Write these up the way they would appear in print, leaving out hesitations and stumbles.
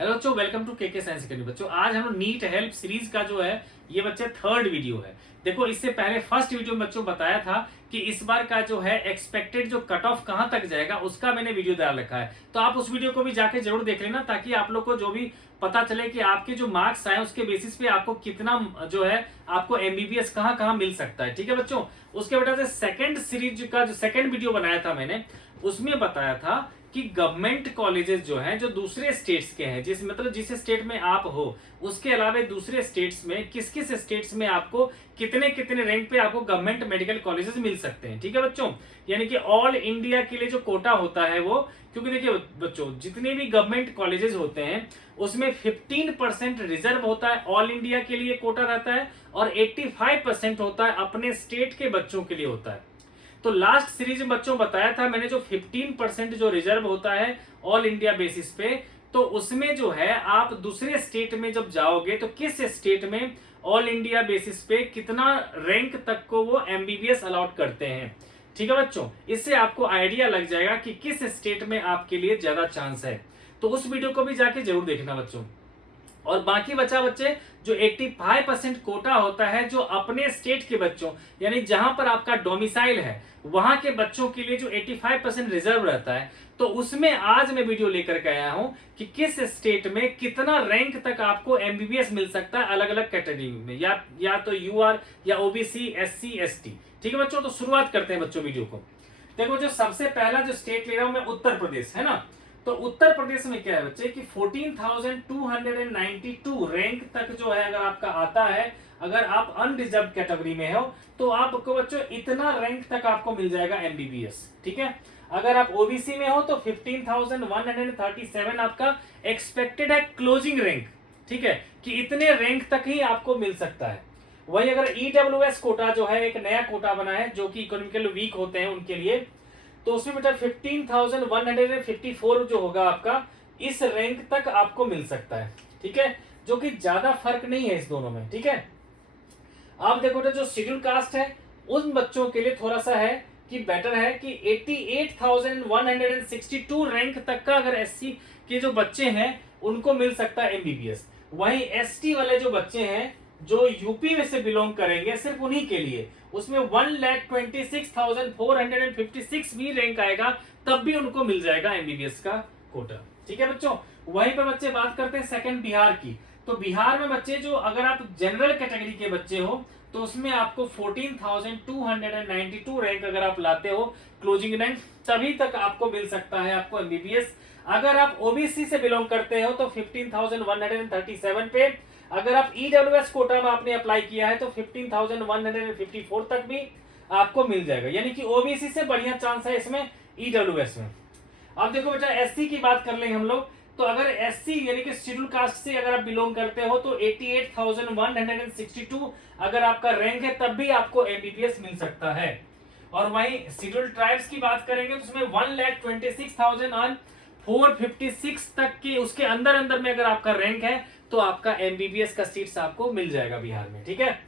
Hello बच्चों, welcome to के science academy. बच्चों आज हम लोग नीट हेल्प सीरीज का जो है ये बच्चे थर्ड वीडियो है। देखो इससे पहले फर्स्ट वीडियो में बच्चों बताया था कि इस बार का जो है एक्सपेक्टेड जो कट ऑफ कहां तक जाएगा उसका मैंने वीडियो डाल रखा है, तो आप उस वीडियो को भी जाके जरूर देख लेना ताकि आप लोग को जो भी पता चले कि आपके जो मार्क्स आए उसके बेसिस पे आपको कितना जो है आपको एमबीबीएस कहां कहां मिल सकता है। ठीक है बच्चों, उसके वजह से सेकंड सीरीज का जो सेकंड वीडियो बनाया था मैंने उसमें बताया था कि गवर्नमेंट कॉलेजेस जो हैं जो दूसरे स्टेट्स के हैं, जिस मतलब जिस स्टेट में आप हो उसके अलावा दूसरे स्टेट्स में किस किस स्टेट्स में आपको कितने कितने रैंक पे आपको गवर्नमेंट मेडिकल कॉलेजेस मिल सकते हैं। ठीक है बच्चों, यानी कि ऑल इंडिया के लिए जो कोटा होता है वो, क्योंकि देखिए बच्चों जितने भी गवर्नमेंट कॉलेजेस होते हैं उसमें 15% रिजर्व होता है, ऑल इंडिया के लिए कोटा रहता है, और 85% होता है अपने स्टेट के बच्चों के लिए होता है। तो लास्ट सीरीज में बच्चों बताया था मैंने जो 15% जो रिजर्व होता है ऑल इंडिया बेसिस पे, तो उसमें जो है आप दूसरे स्टेट में जब जाओगे तो किस स्टेट में ऑल इंडिया बेसिस पे कितना रैंक तक को वो एमबीबीएस अलॉट करते हैं। ठीक है बच्चों, इससे आपको आइडिया लग जाएगा कि किस स्टेट में आपके लिए ज्यादा चांस है। तो उस वीडियो को भी जाके जरूर देखना बच्चों। और बाकी बच्चा बच्चे जो 85% कोटा होता है जो अपने स्टेट के बच्चों यानी जहां पर आपका डोमिसाइल है वहां के बच्चों के लिए जो 85% रिजर्व रहता है, तो उसमें आज मैं वीडियो लेकर के आया हूं कि किस स्टेट में कितना रैंक तक आपको एमबीबीएस मिल सकता है अलग अलग कैटेगरी में, या तो यूआर या ओबीसी एससी एसटी। ठीक है बच्चों, तो शुरुआत करते हैं बच्चों वीडियो को। देखो जो सबसे पहला जो स्टेट ले रहा हूं मैं उत्तर प्रदेश, है ना। तो उत्तर प्रदेश में क्या है बच्चे कि 14,292 रैंक तक जो है अगर आपका आता है, अगर आप अनरिजर्व कैटेगरी में हो तो आपको बच्चों इतना रैंक तक आपको मिल जाएगा एमबीबीएस। ठीक है, अगर आप ओबीसी में हो तो 15,137 आपका एक्सपेक्टेड है क्लोजिंग रैंक। ठीक है, कि इतने रैंक तक ही आपको मिल सकता है। वही अगर ईडब्ल्यूएस कोटा जो है एक नया कोटा बना है जो कि इकोनॉमिकल वीक होते हैं उनके लिए, तो उसमें बेटा 15,154 जो होगा आपका इस रैंक तक आपको मिल सकता है। ठीक है, जो कि ज्यादा फर्क नहीं है इस दोनों में। ठीक है, आप देखो तो जो शेड्यूल कास्ट है उन बच्चों के लिए थोड़ा सा है कि बेटर है कि 88,162 रैंक तक का अगर एससी के जो बच्चे हैं उनको मिल सकता है एमबीबीएस। वहीं एसटी वाले जो बच्चे हैं जो यूपी में से बिलोंग करेंगे सिर्फ उन्हीं के लिए उसमें 1,26,456 भी रैंक आएगा तब भी उनको मिल जाएगा एमबीबीएस का कोटा। ठीक है बच्चों, वहीं पर बच्चे बात करते हैं सेकंड बिहार की। तो बिहार में बच्चे जो अगर आप जनरल कैटेगरी के बच्चे हो तो उसमें आपको 14,292 रैंक अगर आप लाते हो क्लोजिंग रैंक तभी तक आपको मिल सकता है आपको एमबीबीएस। अगर आप ओबीसी से बिलोंग करते हो तो 15,137 पे, अगर आप ईडब्ल्यूएस कोटा में आपने अप्लाई किया है तो 15,154 तक भी आपको मिल जाएगा, यानी कि ओबीसी से बढ़िया चांस है इसमें ईडब्ल्यूएस में। अब देखो बेटा एससी की बात कर लेंगे हम लोग, तो अगर एससी यानी कि शेड्यूल कास्ट से अगर आप बिलोंग करते हो तो 88,162 अगर आपका रैंक है तब भी आपको एमबीबीएस मिल सकता है। और वहीं शेड्यूल ट्राइब्स की बात करेंगे तो उसमें 1,26,456 तक की उसके अंदर अंदर में अगर आपका रैंक है तो आपका एमबीबीएस का सीट्स आपको मिल जाएगा बिहार में। ठीक है,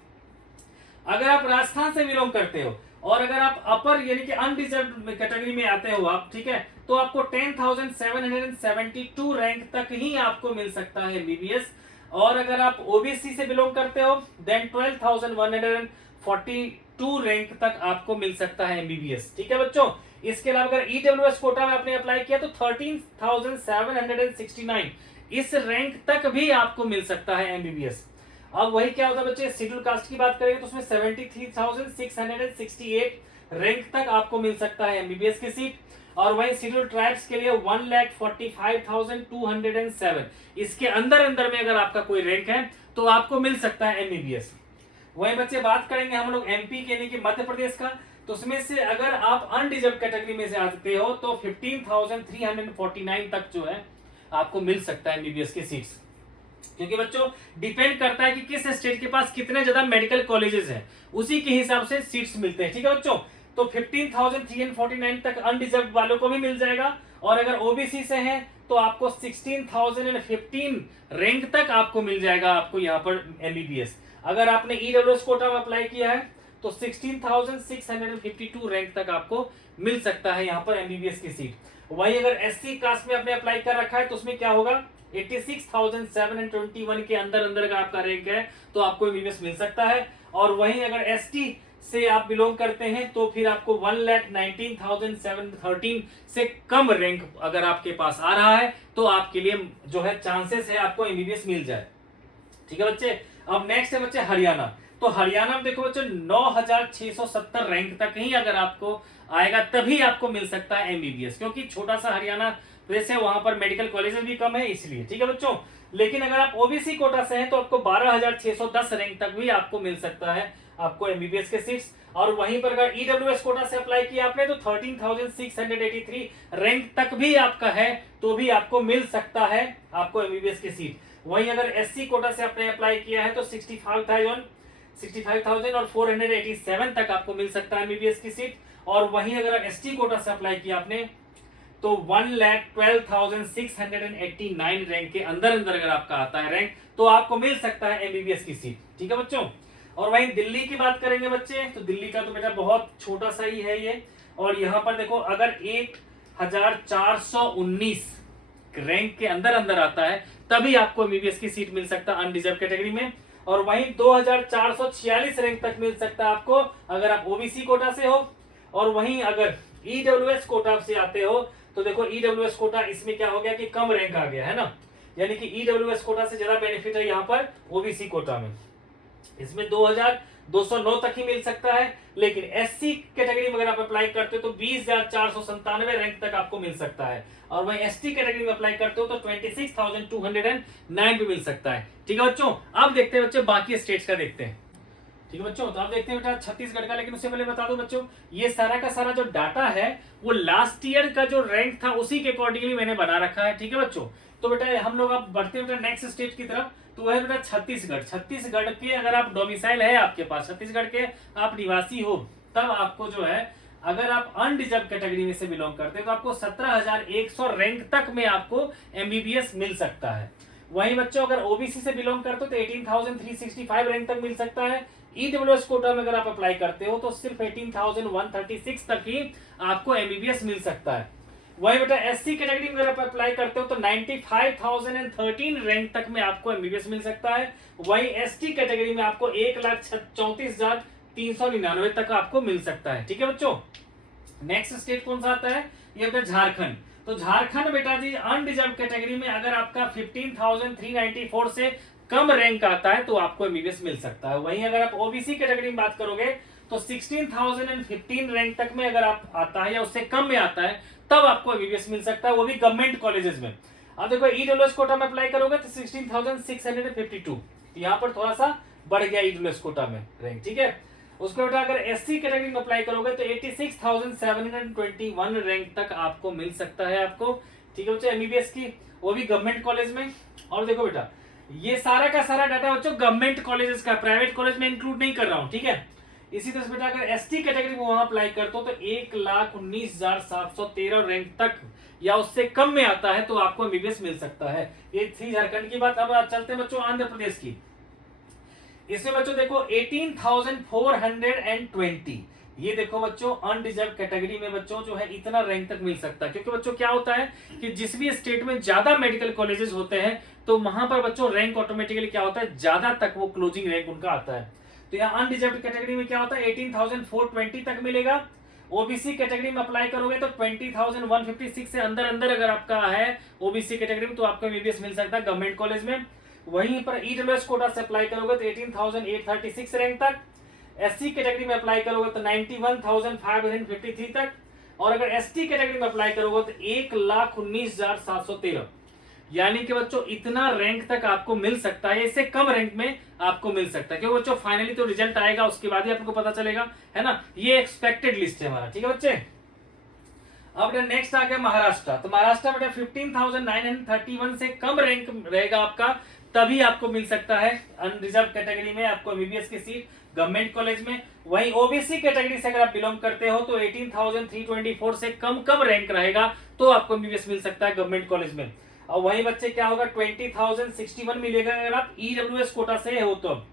अगर आप राजस्थान से बिलोंग करते हो और अगर आप अपर यानी कि अनरिजर्व कैटेगरी में आते हो आप, ठीक है, तो आपको 10,772 रैंक तक ही आपको मिल सकता है एमबीबीएस। और अगर आप ओबीसी से बिलोंग करते हो देन 12,142 रैंक तक आपको मिल सकता है एमबीबीएस। ठीक है बच्चों, इसके अलावा अगर ईडब्ल्यूएस कोटा में आपने अप्लाई किया तो 13,769 इस रैंक तक भी आपको मिल सकता है एमबीबीएस। अब वही क्या होता है बच्चे शेड्यूल कास्ट की बात करेंगे तो उसमें 73,668 रैंक तक आपको मिल सकता है एमबीबीएस की सीट। और वही शेड्यूल ट्राइब्स के लिए 1,45,207 इसके अंदर अंदर में अगर आपका कोई रैंक है तो आपको मिल सकता है एमबीबीएस। वही बच्चे बात करेंगे हम लोग एमपी के यानी कि मध्य प्रदेश का, तो उसमें से अगर आप अनरिजर्व कैटेगरी में से आते हो तो 15,349 तक जो है आपको मिल सकता है एमबीबीएस की सीट्स। क्योंकि बच्चों डिपेंड करता है कि किस स्टेट के पास कितने ज्यादा मेडिकल कॉलेजेस हैं, उसी के हिसाब से सीट्स मिलते हैं। ठीक है बच्चों, तो 15,349 तक अनरिजर्व वालों को भी मिल जाएगा, और अगर ओबीसी से हैं तो आपको 16,015 रैंक तक आपको मिल जाएगा आपको यहाँ पर एमबीबीएस। अगर आपने ईडब्ल्यूएस कोटा में अप्लाई किया है तो 16,652 रैंक तक आपको मिल सकता है यहाँ पर एमबीबीएस की सीट। वही अगर एससी कास्ट में आपने अप्लाई कर रखा है तो उसमें क्या होगा 86,721 के अंदर अंदर का आपका रैंक है तो आपको एमबीबीएस मिल सकता है। और वहीं अगर एसटी से आप बिलोंग करते हैं तो फिर आपको 1,19,713 से कम रैंक अगर आपके पास आ रहा है तो आपके लिए जो है चांसेस है आपको एमबीबीएस मिल जाए। ठीक है बच्चे। अब नेक्स्ट है बच्चे हरियाणा। तो हरियाणा में देखो बच्चे 9,670 रैंक तक ही अगर आपको आएगा तभी आपको मिल सकता है एमबीबीएस, क्योंकि छोटा सा हरियाणा प्रदेश है, वहां पर मेडिकल कॉलेजेस भी कम है इसलिए। ठीक है बच्चों। लेकिन अगर आप ओबीसी कोटा से हैं तो आपको 12,610 रैंक तक भी आपको मिल सकता है आपको एमबीबीएस के सीट्स। और वहीं पर अगर ईडब्ल्यूएस कोटा से अप्लाई किया आपने तो 13,683 रैंक तक भी आपका है तो भी आपको मिल सकता है आपको एमबीबीएस की सीट। वहीं अगर एससी कोटा से आपने अप्लाई किया है तो 65,487 तक आपको मिल सकता है एमबीबीएस की सीट। और वहीं अगर एसटी कोटा से अप्लाई किया आपने तो 1,12,689 रैंक के अंदर अंदर अगर आपका आता है रैंक तो आपको मिल सकता है एमबीबीएस की सीट। ठीक है बच्चों। और वहीं दिल्ली की बात करेंगे बच्चे तो दिल्ली का तो बेटा बहुत छोटा सा ही है ये। और यहाँ पर देखो अगर 1,419 रैंक के अंदर अंदर आता है तभी आपको एमबीबीएस की सीट मिल सकता है अनरिजर्व कैटेगरी में। और वहीं 2,446 रैंक तक मिल सकता है आपको अगर आप ओबीसी कोटा से हो। और वहीं अगर ईडब्ल्यूएस कोटा से आते हो तो देखो ईडब्ल्यूएस कोटा इसमें क्या हो गया कि कम रैंक आ गया है ना, यानी कि ईडब्ल्यूएस कोटा से ज्यादा बेनिफिट है यहाँ पर ओबीसी कोटा में। इसमें 2,209 तक ही मिल सकता है। लेकिन एससी कैटेगरी में अगर आप अप्लाई करते हो तो 20,497 रैंक तक आपको मिल सकता है। और वहीं एसटी कैटेगरी में अप्लाई करते हो तो 26,209 भी मिल सकता है। ठीक है बच्चों। अब देखते हैं बच्चों बाकी स्टेट्स का देखते हैं। ठीक है बच्चों। तो आप देखते हैं बेटा छत्तीसगढ़ का, लेकिन उससे पहले बता दो बच्चों ये सारा का सारा जो डाटा है वो लास्ट ईयर का जो रैंक था उसी के अकॉर्डिंगली मैंने बना रखा है। ठीक है बच्चों। तो बेटा हम लोग अब बढ़ते हैं बेटा नेक्स्ट स्टेट की तरफ। तो वह है बेटा छत्तीसगढ़। छत्तीसगढ़ के अगर आप डोमिसाइल है आपके पास, छत्तीसगढ़ के आप निवासी हो, तब आपको जो है अगर आप अनरिजर्व कैटेगरी में से बिलोंग करते हैं तो आपको 17,100 रैंक तक में आपको एमबीबीएस मिल सकता है। वहीं बच्चों अगर ओबीसी से बिलोंग करते हो तो 18,365 रैंक तक मिल सकता है। ईडब्ल्यूएस कोटा में अगर आप अप्लाई करते हो तो सिर्फ 18,136 तक ही आपको एमबीबीएस मिल सकता है। वही बेटा एससी कैटेगरी में अगर आप अप्लाई करते हो तो 95,013 रैंक तक में आपको एमबीबीएस मिल सकता है। वही एसटी कैटेगरी में आपको 1,34,399 तक आपको मिल सकता है। ठीक है बच्चों। नेक्स्ट स्टेट कौन सा आता है, ये बेटा झारखंड। तो झारखंड बेटा जी अनरिजर्व कैटेगरी में अगर आपका 15,394 से कम रैंक आता है तो आपको एमबीबीएस मिल सकता है। वहीं अगर आप ओबीसी कैटेगरी में बात करोगे तो 16,015 रैंक तक में अगर आप आता है या उससे कम में आता है तब आपको एमबीबीएस मिल सकता है, वो भी गवर्नमेंट कॉलेजेस में। अब देखो ईडब्ल्यूएस कोटा में अप्लाई करोगे तो 16,652, यहाँ पर थोड़ा सा बढ़ गया ईडब्ल्यूएस कोटा में रैंक। ठीक है। उसको बेटा अगर एससी कैटेगरी में अप्लाई करोगे तो 86,721 रैंक तक आपको मिल सकता है आपको। ठीक है बच्चों एमबीबीएस की, वो भी गवर्नमेंट कॉलेज में। और देखो बेटा ये सारा का सारा डाटा बच्चों गवर्नमेंट कॉलेजेस का, प्राइवेट कॉलेज में इंक्लूड नहीं कर रहा हूं। ठीक है। इसी तरह से बेटा अगर एसटी कैटेगरी में वहां अप्लाई करते हो तो 1,19,713 रैंक तक या उससे कम में आता है तो आपको एमबीबीएस मिल सकता है। ये थी झारखंड की बात। अब चलते हैं बच्चों आंध्र प्रदेश की। इसमें बच्चों देखो 18,420, ये देखो बच्चों अनरिजर्व कैटेगरी में बच्चों जो है इतना रैंक तक मिल सकता है। क्योंकि बच्चों क्या होता है कि जिस भी स्टेट में ज्यादा मेडिकल कॉलेजेस होते हैं तो वहां पर बच्चों रैंक ऑटोमेटिकली क्या होता है ज्यादा तक वो क्लोजिंग रैंक उनका आता है। तो यहाँ अनरिजर्व कैटेगरी में क्या होता है 18,420 तक मिलेगा। ओबीसी कैटेगरी में अप्लाई करोगे तो 20,156 से अंदर अंदर अगर आपका है ओबीसी कैटेगरी में तो आपको एमबीबीएस मिल सकता है गवर्नमेंट कॉलेज में। वहीं पर ईडब्ल्यूएस कोटा से अप्लाई करोगे तो 18,836 रैंक तक। एससी कैटेगरी में अप्लाई करोगे तो 91,553 तक। और अगर एसटी कैटेगरी में अप्लाई करोगे तो 1,19,713, यानी कि बच्चों इतना रैंक तक आपको मिल सकता है, इससे कम रैंक में आपको मिल सकता है। क्योंकि बच्चों फाइनली तो रिजल्ट आएगा उसके बाद ही आपको पता चलेगा, है ना। ये एक्सपेक्टेड लिस्ट है हमारा। ठीक है बच्चे। अब नेक्स्ट आ गया महाराष्ट्र। तो महाराष्ट्र में 15,931 से कम रैंक रहेगा आपका तभी आपको मिल सकता है अनरिजर्व कैटेगरी में आपको एमबीबीएस की सीट गवर्नमेंट कॉलेज में। वहीं ओबीसी कैटेगरी से अगर आप बिलोंग करते हो तो 18,324 से कम रैंक रहेगा तो आपको एमबीबीएस मिल सकता है गवर्नमेंट कॉलेज में। और वही बच्चे क्या होगा 20,061 मिलेगा अगर आप ईडब्ल्यूएस कोटा से हो तो।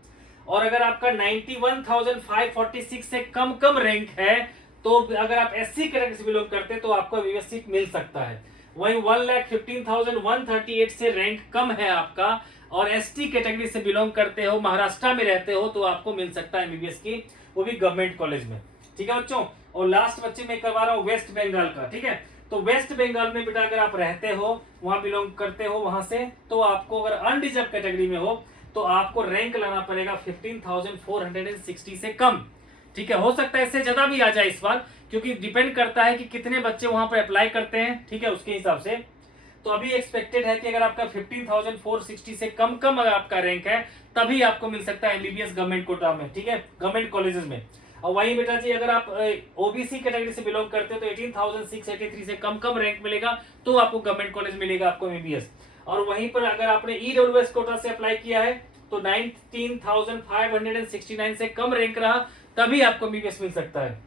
और अगर आपका 91,546 से कम रैंक है तो अगर आप एससी कैटेगरी से बिलोंग करते हैं तो आपको एमबीबीएस सीट मिल सकता है। वहीं 1,15,138 से रैंक कम है आपका और एसटी कैटेगरी से बिलोंग करते हो, महाराष्ट्र में रहते हो, तो आपको मिल सकता है एमबीबीएस की, वो भी गवर्नमेंट कॉलेज में। ठीक है बच्चों। और लास्ट बच्चे मैं करवा रहा हूँ वेस्ट बंगाल का। ठीक है, तो वेस्ट बंगाल में बेटा अगर आप रहते हो, वहां बिलोंग करते हो वहां से, तो आपको अगर अनरिजर्व कैटेगरी में हो तो आपको रैंक लाना पड़ेगा 15,460 से कम। ठीक है, हो सकता है इससे ज्यादा भी आ जाए इस बार, क्योंकि डिपेंड करता है कि कितने बच्चे वहां पर अप्लाई करते हैं। ठीक है, उसके हिसाब से। तो अभी एक्सपेक्टेड है कि अगर आपका 15,460 से कम अगर आपका रैंक है, तभी आपको मिल सकता है एमबीबीएस गवर्नमेंट कोटा में। ठीक है, गवर्नमेंट कॉलेजेस में। और वहीं बेटा जी अगर आप ओबीसी कैटेगरी से बिलोंग करते हो तो 18,683 से कम रैंक मिलेगा, तो आपको गवर्नमेंट कॉलेज मिलेगा आपको एमबीबीएस। और वहीं पर अगर आपने ईडब्ल्यूएस कोटा से अप्लाई किया है तो 19,569 से कम रैंक रहा, तभी आपको एमबीबीएस मिल सकता है।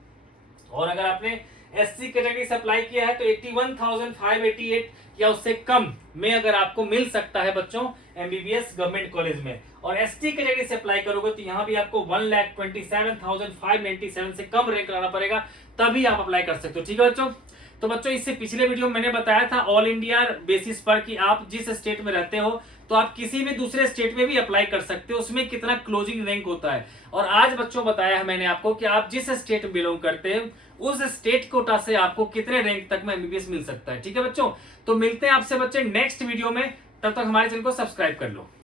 और अगर आपने एससी कैटेगरी से अप्लाई किया है तो 81,588 या उससे कम में अगर आपको मिल सकता है बच्चों एमबीबीएस गवर्नमेंट कॉलेज में। और एसटी कैटेगरी से अप्लाई करोगे तो यहाँ भी आपको 1,27,597 से कम रैंक लाना पड़ेगा, तभी आप अप्लाई कर सकते हो। ठीक है बच्चों। तो बच्चों इससे पिछले वीडियो में मैंने बताया था ऑल इंडिया बेसिस पर कि आप जिस स्टेट में रहते हो तो आप किसी भी दूसरे स्टेट में भी अप्लाई कर सकते हो, उसमें कितना क्लोजिंग रैंक होता है। और आज बच्चों बताया है मैंने आपको कि आप जिस स्टेट में बिलोंग करते हैं उस स्टेट कोटा से आपको कितने रैंक तक में एमबीबीएस मिल सकता है। ठीक है बच्चों। तो मिलते हैं आपसे बच्चे नेक्स्ट वीडियो में, तब तक हमारे चैनल को सब्सक्राइब कर लो।